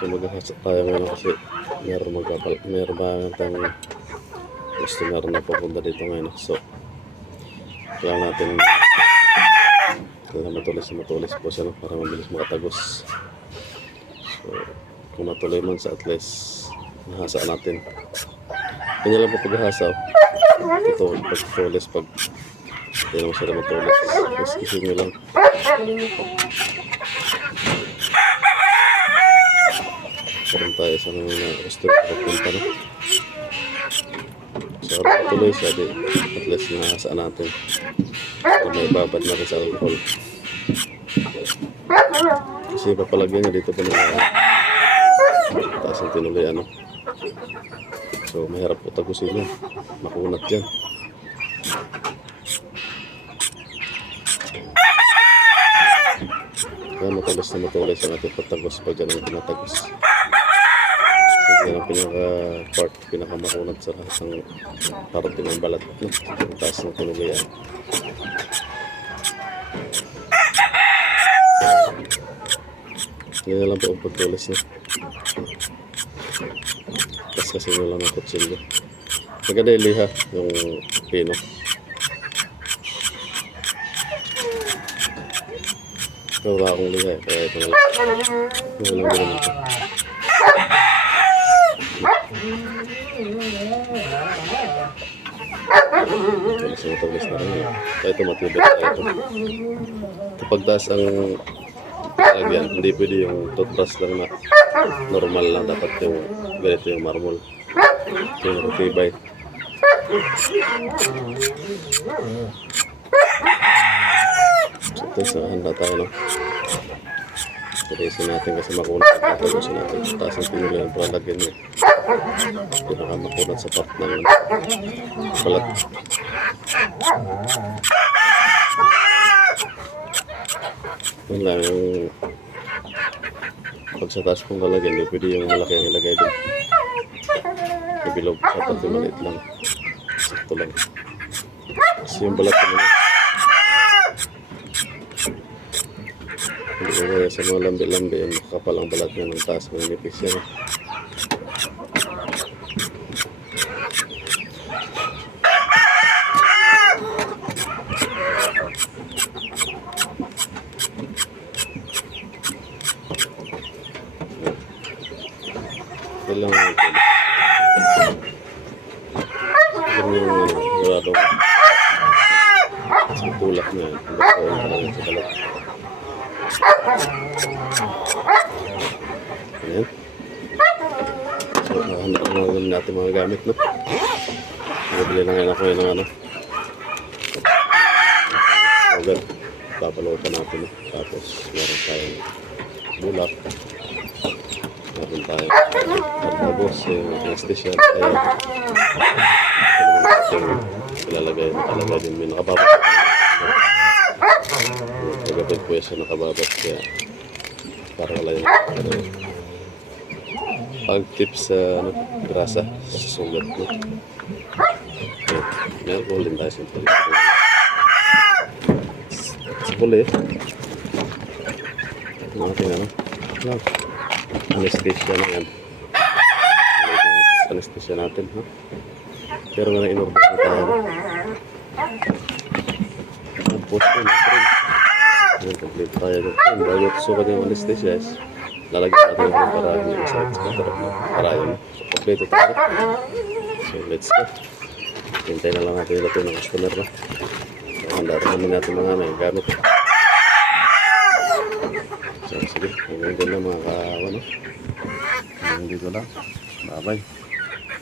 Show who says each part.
Speaker 1: So maghahasa tayo ngayon kasi meron magkapal, meron ba tayong customer na papunta dito ngayon. So, kailangan natin kailangan matulis na matulis po siya no? para mabilis makatagos. So, kung natuloy man sa at least nahasa natin. Kanya lang po paghahasa. Ito, pagtulis, pag hindi naman sila matulis. Excuse me lang. Parang tayo sa mga na ko pagpunta no. So, tuloy siya di. At least nahasa natin. Kung may babad na rin sa alcohol. Kasi papalagyan niya dito pa na taas ang tinuloy ano. So mahirap po tagusin yan. Makunat yan. Kaya matulis na matulis ang ating patagos pag ganun tinatagos. So yan ang pinaka part, pinaka makunat sa lahat ng parte ng balat. No? Ang taas ng tinuloy yan. Yan na lang po ang pagtulis niya. Tapos kasi nyo lang ang kutsilyo. Maganda yung liha, yung pino. Pero wala akong liha eh, kaya ito lang. Lang din naman ito. Na tulis na rin. Kaya ito matibay na ito. Kapag taas ang lagyan, hindi pwede yung toothbrush lang na normal lang. Dapat yung ganito yung marmol. Ito yung matibay. Ito sa handa tayo no. Tirisin natin kasi makunat at tatagusin natin. Taas ang pinulihan para lagyan niya. Pinakamakunat sa part ng balat. Yun lang yung pag sa taas kong lalagyan, hindi pwede yung malaki ang ilagay doon. Yung bilog, dapat yung maliit lang. Sakto lang. Kasi yung balat ko naman. Hindi ko kaya sa mga lambi-lambi, yung makapal ang balat niya ng taas, may nipis yan. Kailangan mo ito. Ganun yung ano, sigurado. Sa tulak niya. Tulak ko yung talaga sa balat. Ayan. So, handa na naman natin mga gamit, no? Nabili na ngayon ako yun ng ano. Agad. Papalutan natin, no? Tapos, meron tayong bulak. Meron tayong tapos yung anesthesia. Kaya, ito naman natin ilalagay. Din. May nakababot. Nagabit po siya nakababot. Kaya, para wala yung ano, pag-tip sa ano, grasa sa sugat mo. May alcohol din tayo sa ito. Sa puli. Ang ating ano. Lang. Anesthesia na yan. Anesthesia natin, ha? Pero nga na tayo. Tapos yun, friend. Ayan, complete tayo ng friend. Bago sukat yung anesthesia is lalagyan natin yung friend para hindi masakit sa katarap na para yun. So, complete tayo. So, let's go. Hintay na lang natin yung lato ng customer na. So, handa rin naman natin mga may gamit. So, sige. Hanggang dyan lang mga kawan. Hanggang dito lang. Bye-bye.